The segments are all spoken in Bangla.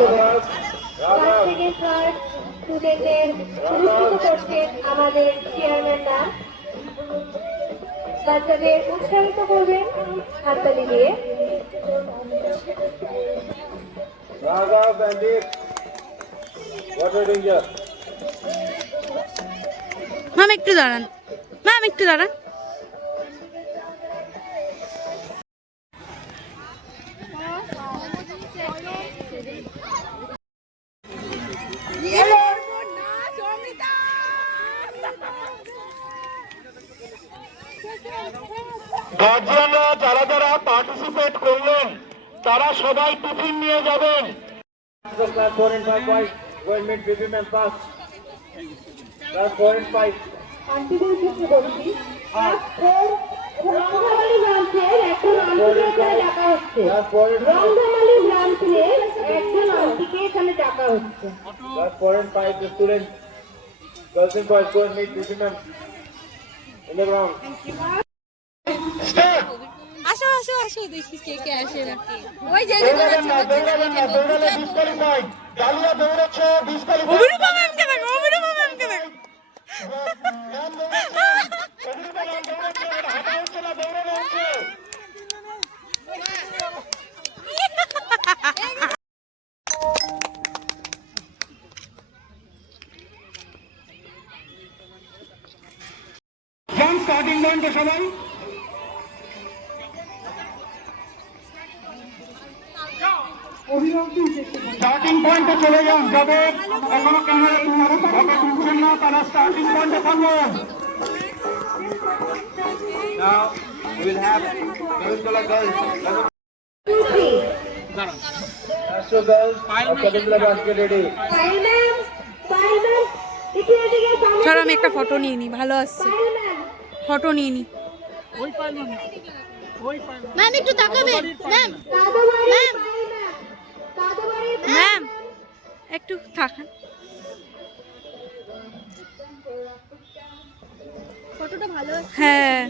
দেবেন। ক্লাস থেকে ফার্স্ট স্টুডেন্টদের পুরস্কৃত করছেন আমাদের চেয়ারম্যানরা। বাচ্চাদের উৎসাহিত করবেন হাততালি দিয়ে। ম্যাম একটু দাঁড়ান, ম্যাম একটু দাঁড়ান। গার্জিয়ানরা যারা যারা পার্টিসিপেট করলেন তারা সবাই টিফিন নিয়ে যাবেন। Class 4 and 5 boys go and meet BP ma'am fast. Class 4 and 5. আন্টিদের কিছু বলছি, রংধামালি ব্রাঞ্চের একজন আন্টিকে এখানে ডাকা হচ্ছে। রংধামালি ব্রাঞ্চের একজন আন্টিকে এখানে ডাকা হচ্ছে। Class 4 and 5 the students, girls and boys go and meet BP ma'am in the ground. আসো আসো আসো, দেখি কে কে আসে নাকি। ওই যে দৌড়ালেন না, দৌড়ালে ডিসকোয়ালিফাইড। ডালিয়া দৌড়াচ্ছে, ডিসকোয়ালিফাইড। অভিরূপা ম্যামকে দেখ, অভিরূপা ম্যামকে দেখ। ম্যাম দৌড়াচ্ছে, অভিরূপা ম্যাম দৌড়াচ্ছে, হাঁটা হচ্ছে না, দৌড়ানো হচ্ছে। যান স্টার্টিং পয়েন্টে সবাই। স্টার্টিং পয়েন্টে চলে যান, যাদের এখনো ক্যামেরা ফটো তুলছেন না তারা স্টার্টিং পয়েন্টে থাকবেন। Now we will have Davutala girls. Astro girls, Davutala girls get ready. চলো আমি একটা ফটো নিয়ে নিই, ভালো আসছে, ফটো নিয়ে নিই। ম্যাম একটু তাকাবেন, ম্যাম ম্যাম ম্যাম একটু তাকান, ফটোটা ভালো আছে। হ্যাঁ,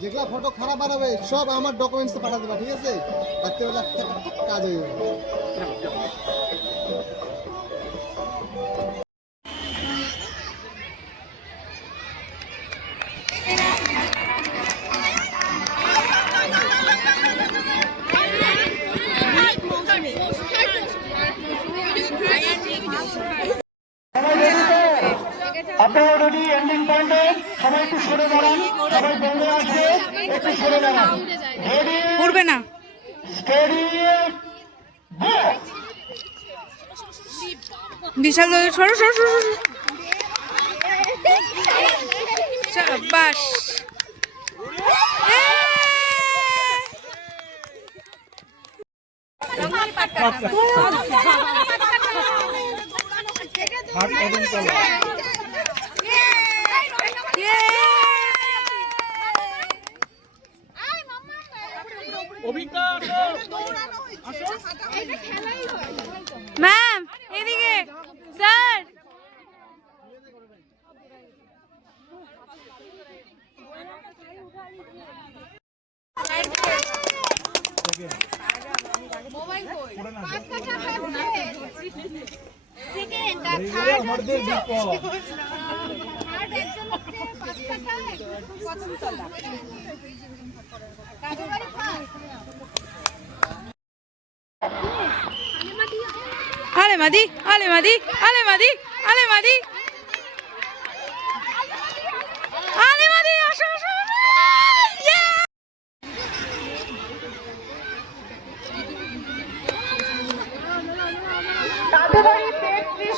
যেগুলা ফটো খারাপ বানাবে সব আমার ডকুমেন্টস পাঠা দেবা, ঠিক আছে? রাত্রিবেলা কাজ হয়ে যাবে। আপনারা রেডি? এন্ডিং পয়েন্টে সবাই একটু সরে দাঁড়ান, সবাই দৌড়ে আসবে, একটু সরে দাঁড়ান। রেডি, উঠবে না। স্টেডি, গো। বিশাল সরো সরো সরো, শাবাশ। ম্যাম এদিকে, স্যার আলে মাদি, আলে মাদি, আলে মাদি, আলে মাদি, আলে মাদি, আসো আসো।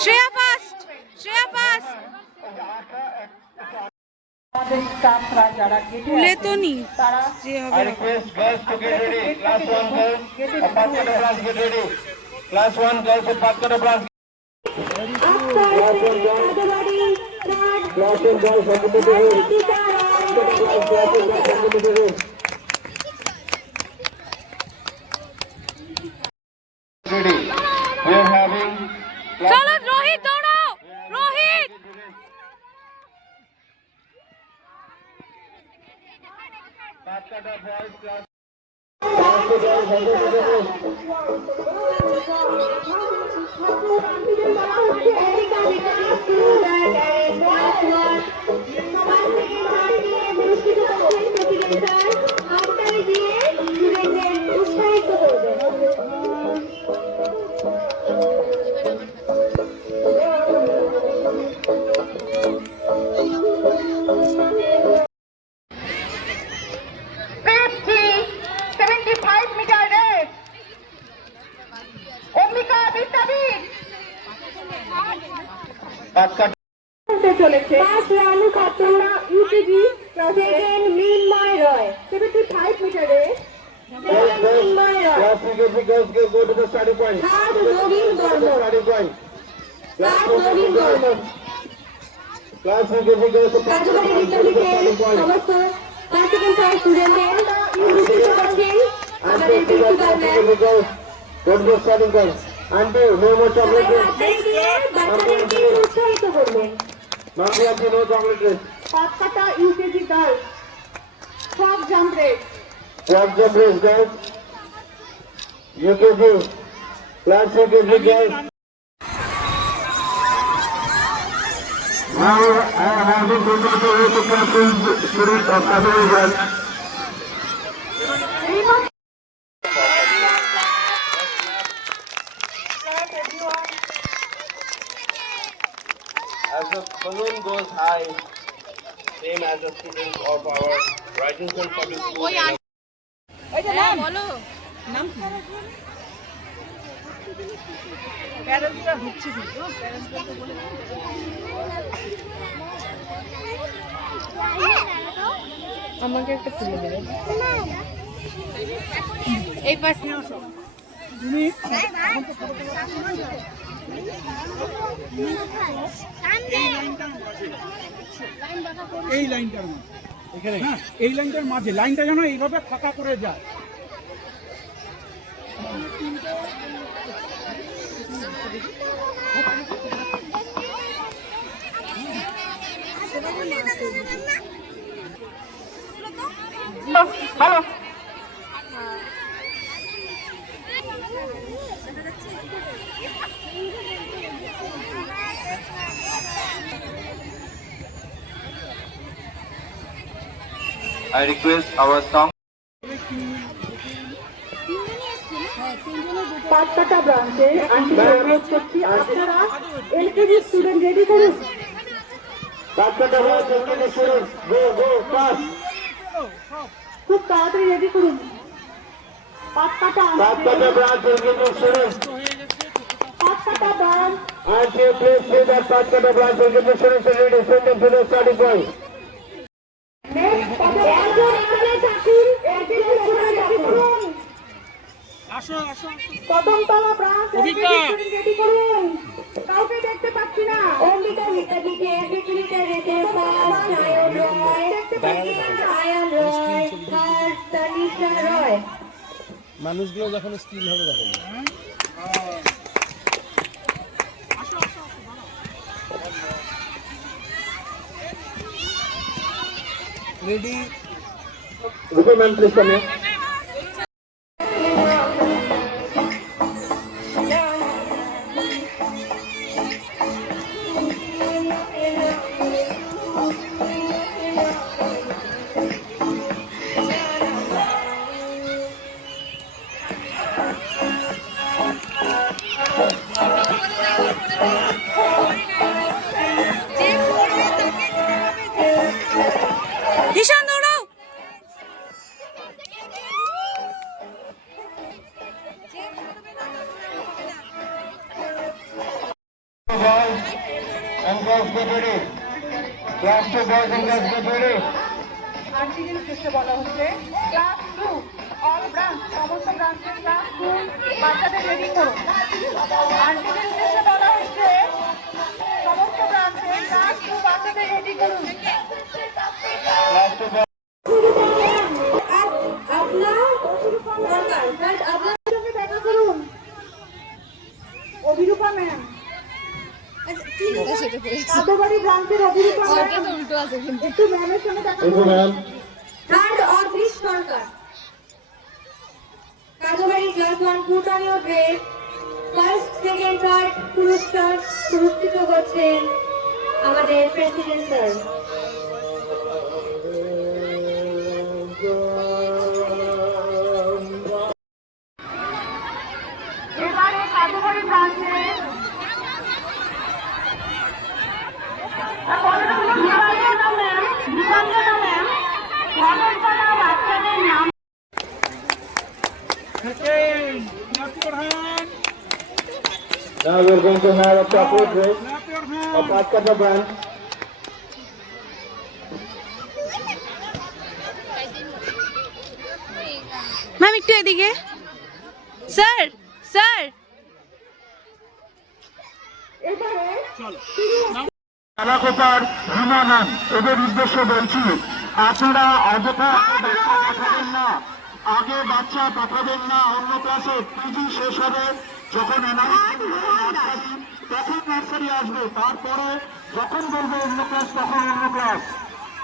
Shreya first, Shreya first. ভুলে তো নি যে I হবে। request girls to get ready. Class 1 girls, Patkata branch get ready. Class 1 girls at Patkata branch. Class 1 girls, ready. We are having চলো রোহিত দৌড়াও, রোহিত। Patkata boys class. উৎসাহিত করবেন। চলেছে রানু খাতুনা ইউকেজি সেকেন্ড মিনময় রয় 75 মিটারে মিনময় রয় Go to the starting point. Third Nabin Barman Starting point. Third Nabin Barman Class UKG goes to কাজবাড়ি বিদ্যাপীঠের সমস্ত ফার্স্ট সেকেন্ড থার্ড স্টুডেন্টদের ইউনিভার্সিটি করছেন আমাদের principal ma'am Go to the starting point. Auntie, no more chocolate dress. বাচ্চাদেরকে উৎসাহিত করবেন। Mommy, auntie, no chocolate dress. Panchkata UKG girls frock jump race Frog jump race, guys. UKG. Class UKG, guys. Now, I have been going to the classroom students of Kathmandu branch. As the balloon goes high, same as the students of our writing and public school. বলো নাম কি প্যারেন্টসরা ঘুরছে কিন্তু প্যারেন্টসরা বলে আমাকে একটা তুলে দেবে এই পাশে আসো তুমি এই লাইনটার মাঝে এখানে হ্যাঁ এই লাইনটার মাঝে লাইনটা যেন এইভাবে ফাঁকা করে যায় Hello. I request our song. পাঁচকাটা ব্রাঞ্চে আন্টি অনুরোধ করছি আপনারা এলকেজি স্টুডেন্ট রেডি করুন Patkata branch, LKG students, go, fast. খুব তাড়াতাড়ি রেডি করুন Panchkata Patkata branch, LKG students. Panchkata branch And you please see that Patkata branch, LKG students are ready. Send them to the starting point. একজন এখানে থাকুন একজন এখানে থাকুন আসো আসো প্রথমতলা ব্রাঞ্চ অভিজ্ঞতা। রেডি করুন কাউকে দেখতে পাচ্ছি না অম্বিকা বিদ্যাপীঠে বিক্রিতে রেখে ফার্স্ট সায়ন রয় সায়ন রয় থার্ড তানিশা রয় মানুষগুলো যখন স্টিল হবে তখন ready Good man, please come here. ঈশান দৌড়াও Boys and girls, get ready. Class 2 boys and girls, get ready. Article শেষে বলা হচ্ছে ক্লাস 2 অল ব্রাঞ্চ সমস্ত ব্রাঞ্চের ক্লাস 2 বাচ্চাদের রেডি করুন আর্টিকেল শেষে বলা হচ্ছে সমস্ত ব্রাঞ্চের ক্লাস 2 বাচ্চাদের রেডি করুন Class 2 boys. আপনার সঙ্গে দেখা করুন অভিরূপা ম্যাম কাদোবাড়ি ব্রাঞ্চের অভিরূপা ম্যাম উল্টো আছে কিন্তু একটু ম্যামের সঙ্গে দেখা Thank you, করুন ma'am. Third Adrish Sarkar Kadobari class one put on your dress. First, second, third পুরস্কার পুরস্কৃত করছেন আমাদের প্রেসিডেন্ট স্যার। এবারে কাদুবাড়ি ব্রাঞ্চে বাচ্চাদের নাম Clap your hand. Now we're going to have a proper dress Clap your hand. of Patkata branch. Ma'am একটু এদিকে। স্যার স্যার এলাকার হিমানন এদের উদ্দেশ্যে বলছি, আপনারা অযথা বাচ্চা পাঠাবেন না, আগে বাচ্চা পাঠাবেন না অন্য ক্লাসে। পিজি শেষ হবে যখন তখন নার্সারি আসবে, তারপরে যখন বলবে অন্য ক্লাস তখন অন্য ক্লাস।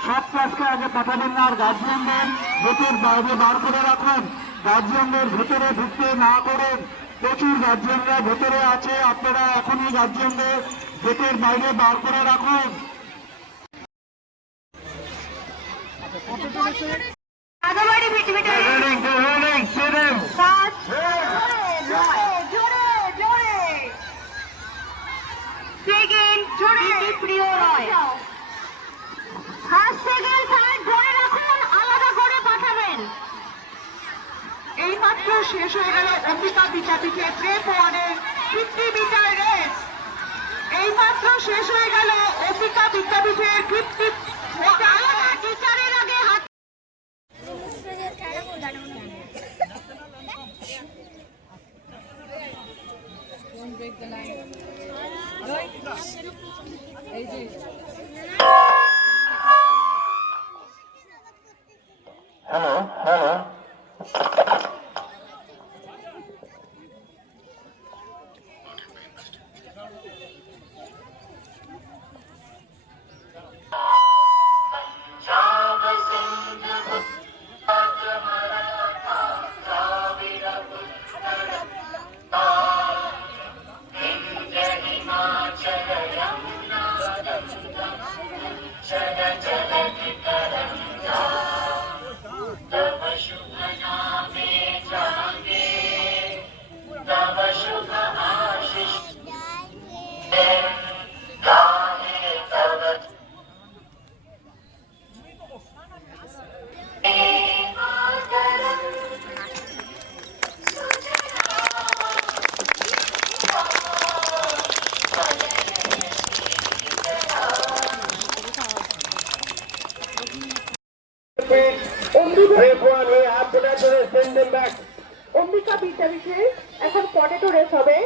সব ক্লাসকে আগে পাঠাবেন না। আর গার্জিয়ানদের গেটের বাইরে বার করে রাখুন, গার্জিয়ানদের ভেতরে ঢুকতে না করেন। প্রচুর গার্জিয়ানরা ভেতরে আছে, আপনারা এখনই গার্জিয়ানদের গেটের বাইরে বার করে রাখুন। কাদুবাড়ি ভিটভিটে সেকেন্ড জোরে প্রিয় রয়। ফার্স্ট সেকেন্ড থার্ড ধরে রাখুন, আলাদা করে পাঠাবেন। এইমাত্র শেষ হয়ে গেল অম্বিকা বিদ্যাপীঠে প্রেপ ওয়ানের 50 মিটার রেস। এইমাত্র শেষ হয়ে গেল অম্বিকা বিদ্যাপীঠের 50 টিচারের আগে হাত হ্যালো হ্যালো অম্বিকা বিদ্যাপীঠে এখন পটেটো রেস হবে।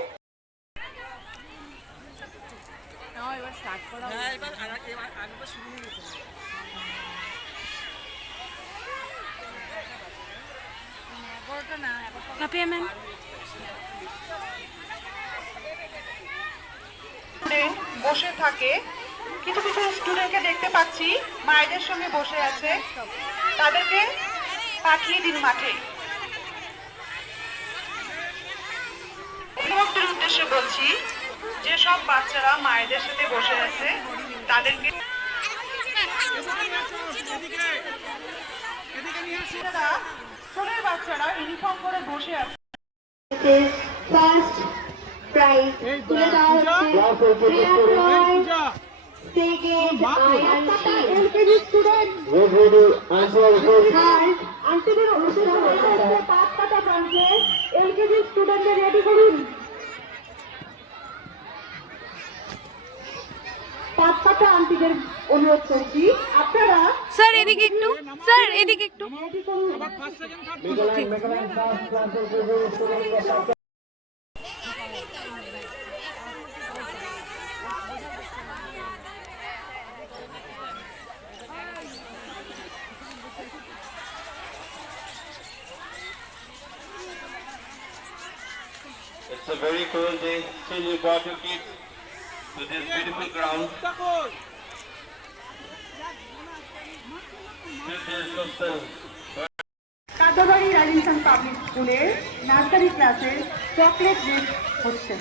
কাপিয়া ম্যাম বসে থাকে, কিছু কিছু স্টুডেন্টকে দেখতে পাচ্ছি মায়েদের সঙ্গে বসে আছে, তাদেরকে পাঠিয়ে দিন মাঠে। অভিভাবকদের উদ্দেশ্যে বলছি, যে সব বাচ্চারা মায়েদের সাথে বসে আছে তাদেরকে ছোটের বাচ্চারা ইউনিফর্ম করে বসে আছে। ফার্স্ট প্রাইজ তুলে দেওয়া হচ্ছে প্রিয়া রয়, সেকেন্ড আয়ান শীল, এলকেজি স্টুডেন্ট থার্ড আন্টিদের অনুসরণ হচ্ছে পাঁচটা ব্রাঞ্চে। এলকেজি স্টুডেন্টদের রেডি করুন। পাঁচটা আন্টিদের অনুরোধ করছি, আপনারা স্যার এদিকে একটু, স্যার এদিকে একটু। রেডি করুন। First, second, third. It's a very cold day. Still you brought your kids to this beautiful ground. Still there is no sun. Kadubari Parrington public স্কুলের নার্সারি ক্লাসের চকলেট রেস হচ্ছে।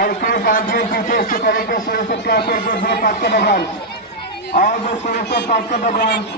I request our teachers to correct the students of class of the Patkata branch. All the students of Patkata branch